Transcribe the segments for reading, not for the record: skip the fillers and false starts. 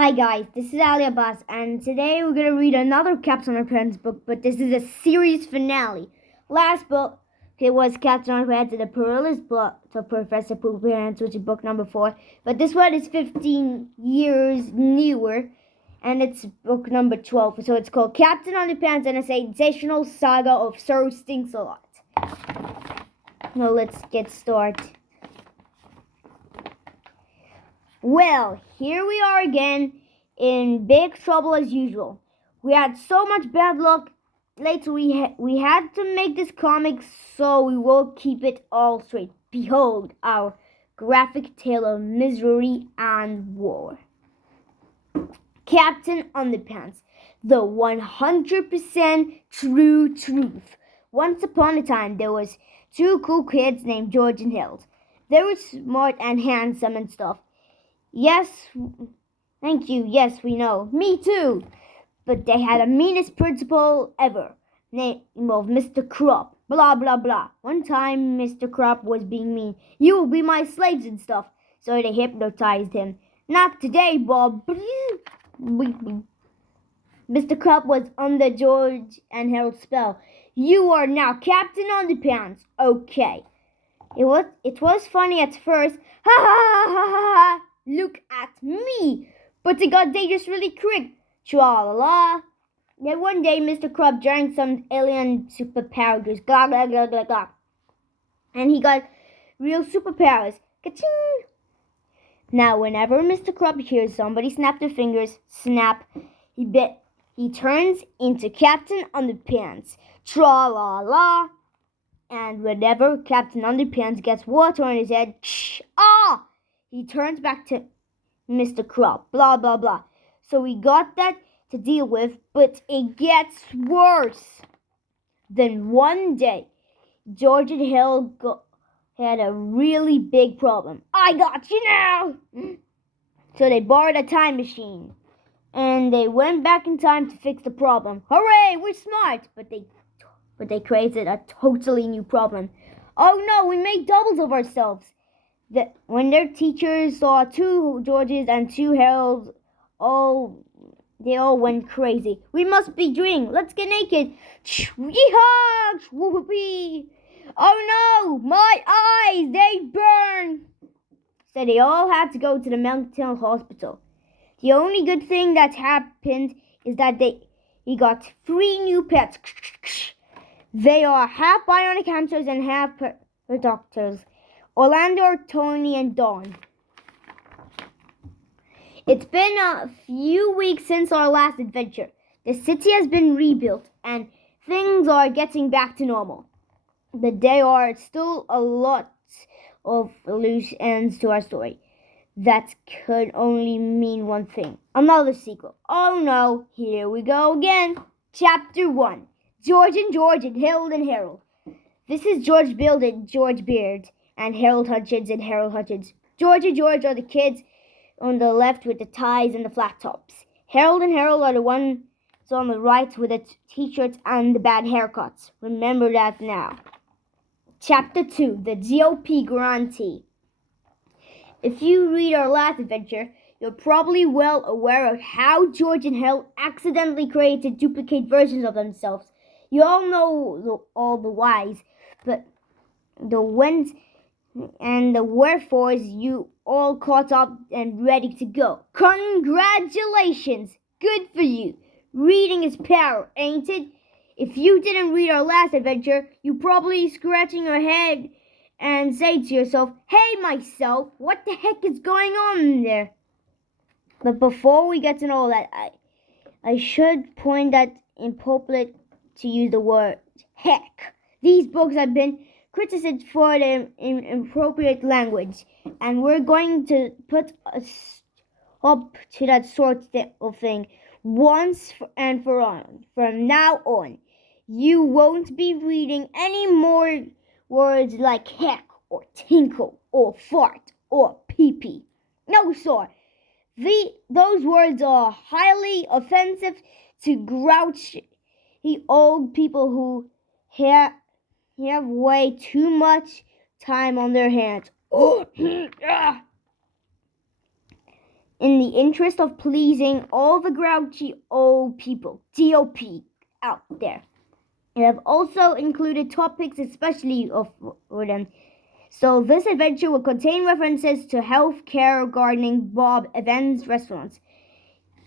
Hi guys, this is Ali Abbas, and today we're gonna read another Captain Underpants book, but this is a series finale. Last book, it was Captain Underpants and the Perilous Plot of Professor Poopy Pants, which is book number 4. But this one is 15 years newer, and it's book number 12. So it's called Captain Underpants and a Sensational Saga of Sir Stinks-a-Lot. Now let's get started. Well, here we are again, in big trouble as usual. We had so much bad luck lately, we had to make this comic, so we will keep it all straight. Behold our graphic tale of misery and war. Captain Underpants, the 100% true truth. Once upon a time, there was two cool kids named George and Harold. They were smart and handsome and stuff. Yes, thank you. Yes, we know. Me too. But they had the meanest principal ever, named Mr. Crop. Blah, blah, blah. One time, Mr. Crop was being mean. You will be my slaves and stuff. So they hypnotized him. Not today, Bob. Mr. Crop was under George and Harold's spell. You are now Captain Underpants. Okay. It was funny at first. Ha ha ha ha ha ha. Look at me! But it got dangerous really quick. Tra-la-la. Then one day, Mr. Crab drank some alien superpowers. Blah, blah, blah, blah, blah. And he got real superpowers. Ka-ching! Now, whenever Mr. Crab hears somebody snap their fingers, snap, he turns into Captain Underpants. Tra-la-la. And whenever Captain Underpants gets water on his head, he turns back to Mr. Crop. Blah, blah, blah. So we got that to deal with, but it gets worse. Then one day, George and Harold had a really big problem. I got you now! So they borrowed a time machine. And they went back in time to fix the problem. Hooray, we're smart! But they created a totally new problem. Oh no, we made doubles of ourselves. When their teachers saw two Georges and two Harolds, they all went crazy. We must be dreaming. Let's get naked. Yeehaw! Whoopee! Oh no, my eyes, they burn. So they all had to go to the mental hospital. The only good thing that happened is that he got 3 new pets. They are half bionic hamsters and half doctors. Orlando, Tony, and Dawn. It's been a few weeks since our last adventure. The city has been rebuilt, and things are getting back to normal. But there are still a lot of loose ends to our story. That could only mean one thing. Another sequel. Oh no, here we go again. Chapter 1. George and Harold and Harold. This is George Beard and George Beard, and Harold Hutchins and Harold Hutchins. George and George are the kids on the left with the ties and the flat tops. Harold and Harold are the ones on the right with the t-shirts and the bad haircuts. Remember that now. Chapter 2. The GOP Grantee. If you read our last adventure, you're probably well aware of how George and Harold accidentally created duplicate versions of themselves. You all know all the whys, but the whens and the wherefores, you all caught up and ready to go. Congratulations! Good for you. Reading is power, ain't it? If you didn't read our last adventure, you're probably scratching your head and say to yourself, hey myself, what the heck is going on there? But before we get to know that, I should point that in public to use the word heck. These books have been criticized for their inappropriate language, and we're going to put a stop to that sort of thing once and for all. From now on, you won't be reading any more words like heck or tinkle or fart or pee-pee. No, sir. Those words are highly offensive to grouchy old people who have way too much time on their hands. in the interest of pleasing all the grouchy old people, GOP, out there. They have also included topics especially for them. So this adventure will contain references to health care, gardening, Bob events, restaurants,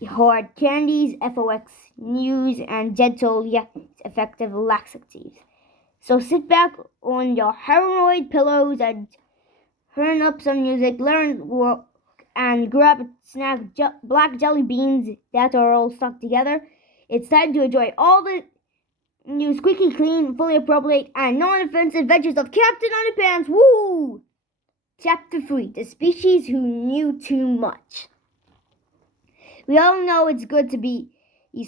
hard candies, FOX news, and gentle yet effective laxatives. So sit back on your hemorrhoid pillows and turn up some music, and grab a snack, black jelly beans that are all stuck together. It's time to enjoy all the new squeaky clean, fully appropriate, and non-offensive adventures of Captain Underpants. Woo! Chapter 3, The Species Who Knew Too Much. We all know it's good to be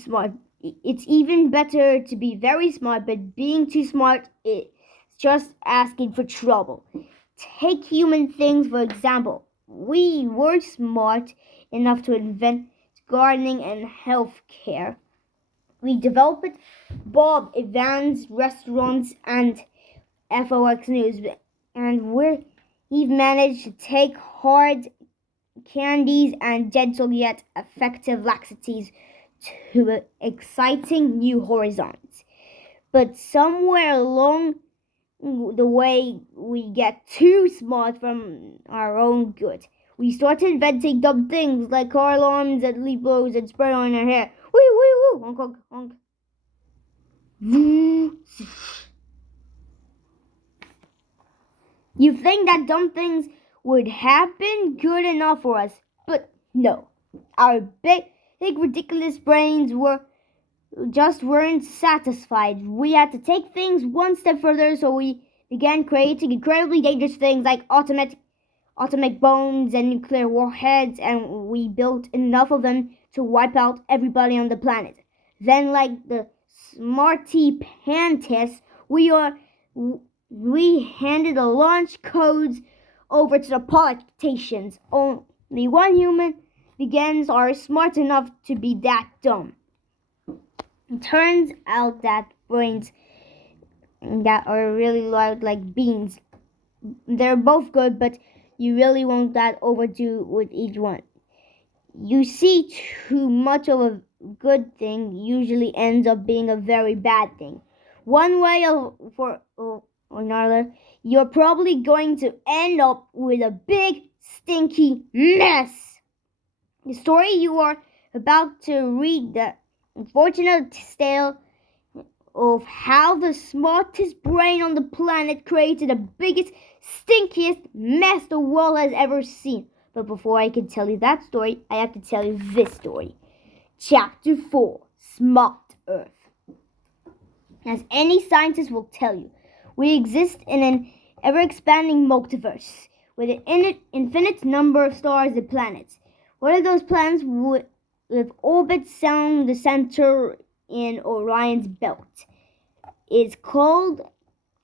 smart. It's even better to be very smart, but being too smart is just asking for trouble. Take human things, for example. We were smart enough to invent gardening and health care. We developed Bob Evans restaurants and FOX News, and we've managed to take hard candies and gentle yet effective laxatives to exciting new horizons. But somewhere along the way, we get too smart from our own good. We started inventing dumb things like car alarms and leaf blowers and spray on our hair. Woo woo woo! Honk honk honk. You think that dumb things would have been good enough for us, but no. Our big ridiculous brains weren't satisfied. We had to take things one step further, so we began creating incredibly dangerous things like atomic bombs and nuclear warheads, and we built enough of them to wipe out everybody on the planet. Then, like the smarty pantists, we handed the launch codes over to the politicians. Only one human beings are smart enough to be that dumb. It turns out that brains that are really loud like beans, they're both good, but you really won't that overdo with each one. You see, too much of a good thing usually ends up being a very bad thing. One way or another, you're probably going to end up with a big, stinky mess. The story you are about to read, the unfortunate tale of how the smartest brain on the planet created the biggest, stinkiest mess the world has ever seen. But before I can tell you that story, I have to tell you this story. Chapter 4, Smart Earth. As any scientist will tell you, we exist in an ever-expanding multiverse with an infinite number of stars and planets. One of those planets with orbits sound the center in Orion's belt is called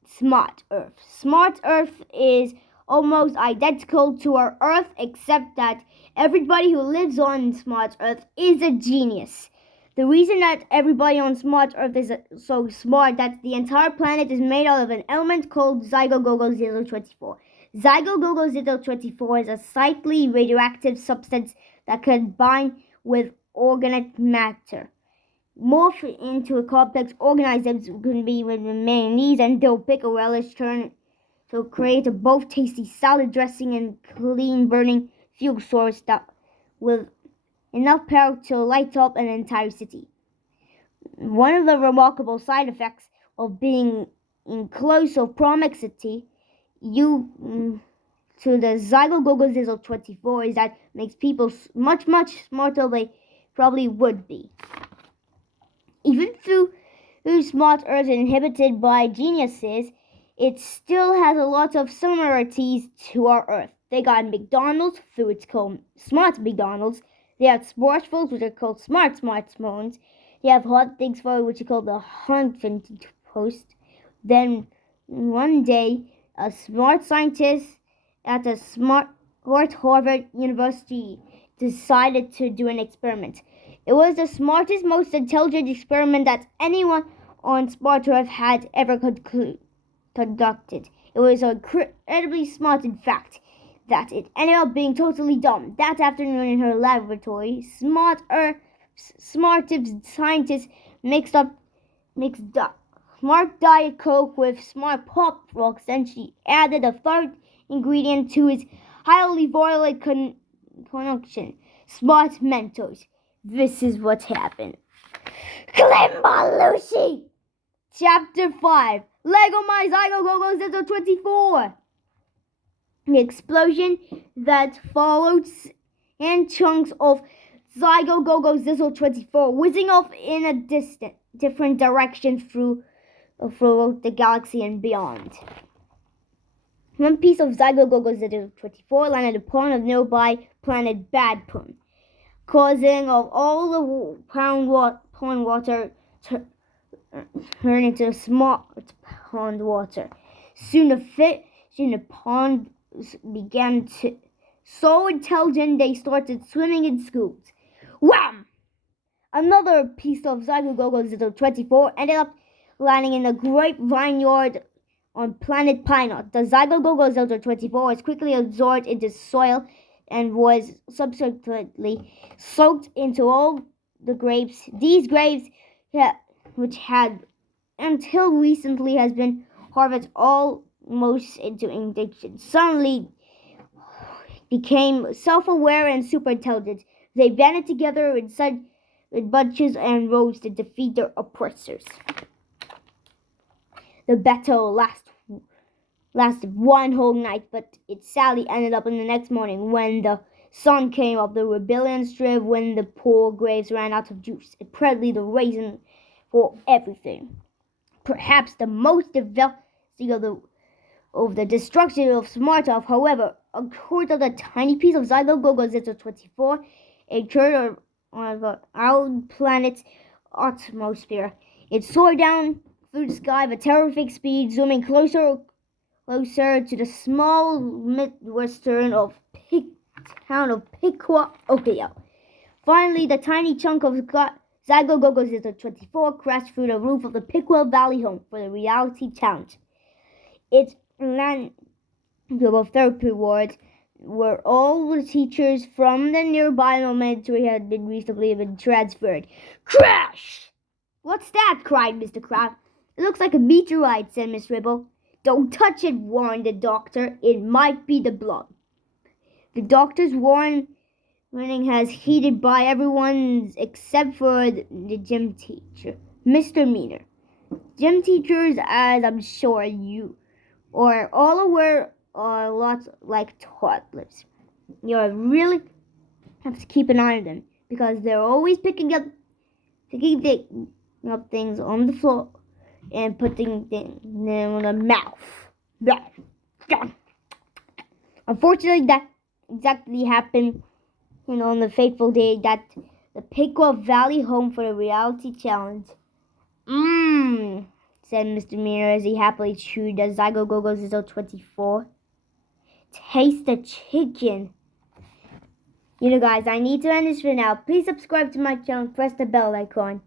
Smart Earth. Smart Earth is almost identical to our Earth, except that everybody who lives on Smart Earth is a genius. The reason that everybody on Smart Earth is so smart that the entire planet is made out of an element called Zygo-Gogozizzle 24. Zygo-Gogozizzle 24 is a slightly radioactive substance that can bind with organic matter, morph into a complex organisms, can be with mayonnaise and dough, pick a relish, turn to create a both tasty salad dressing and clean burning fuel source that with enough power to light up an entire city. One of the remarkable side effects of being in close proximity to the Zygo-Gogozizzle 24 is that makes people much smarter than they probably would be. Even though Smart Earth is inhabited by geniuses, it still has a lot of similarities to our Earth. They got McDonald's, through it's called Smart McDonald's. They have smartphones, which are called smartphones. They have hot things for which are called the Huffington Post. Then one day, a smart scientist at the smart Harvard University decided to do an experiment. It was the smartest, most intelligent experiment that anyone on Smart Earth had ever conducted. It was incredibly smart, in fact. that it ended up being totally dumb. That afternoon in her laboratory, smart scientists mixed smart Diet Coke with smart Pop Rocks, and she added a third ingredient to his highly violent concoction, smart Mentos. This is what happened. Glimmer Lucy! Chapter 5, Lego My Zygo-Gogozizzle 24. The explosion that followed and chunks of Zygo-Gogozizzle 24 whizzing off in a different direction through the galaxy and beyond. One piece of Zygo-Gogozizzle 24 landed upon a nearby planet Bad Pun, causing all the pond water to turn into smart pond water. Soon the fish in the pond began to so intelligent they started swimming in schools. Wham! Another piece of Zygo-Gogozizzle 24 ended up landing in the great vineyard on planet Pinot. The Zygo-Gogozizzle 24 was quickly absorbed into soil and was subsequently soaked into all the grapes. These grapes, which had until recently has been harvested almost into extinction, suddenly became self-aware and super intelligent. They banded together in bunches and rose to defeat their oppressors. The battle lasted one whole night, but it sadly ended up in the next morning when the sun came up. The rebellion stripped when the poor grapes ran out of juice. It probably the reason for everything. Perhaps the most devastating of the destruction of Smartov, however, occurred on a tiny piece of Zygo-Gogozizzle 24, a third of our planet's atmosphere. It soared down through the sky with terrific speed, zooming closer to the small midwestern town of Piqua Valley. Finally, the tiny chunk of Zygo-Gogozizzle 24 crashed through the roof of the Piqua Valley Home for the reality challenge. Its land of therapy wards where all the teachers from the nearby elementary had been recently transferred. Crash! What's that? Cried Mr. Crab. It looks like a meteorite, said Miss Ribble. Don't touch it, warned the doctor. It might be the blood. The doctor's warning has heeded by everyone except for the gym teacher, Mr. Meaner. Gym teachers, as I'm sure you are all aware, are lots like toddlers. You really have to keep an eye on them because they're always picking up things on the floor and putting them in the mouth. Unfortunately, that exactly happened, on the fateful day that the Piqua Valley Home for the reality challenge. Said Mr. Meaner as he happily chewed the Zygo-Gogozizzle 24. Taste the chicken. Guys, I need to end this for now. Please subscribe to my channel and press the bell icon.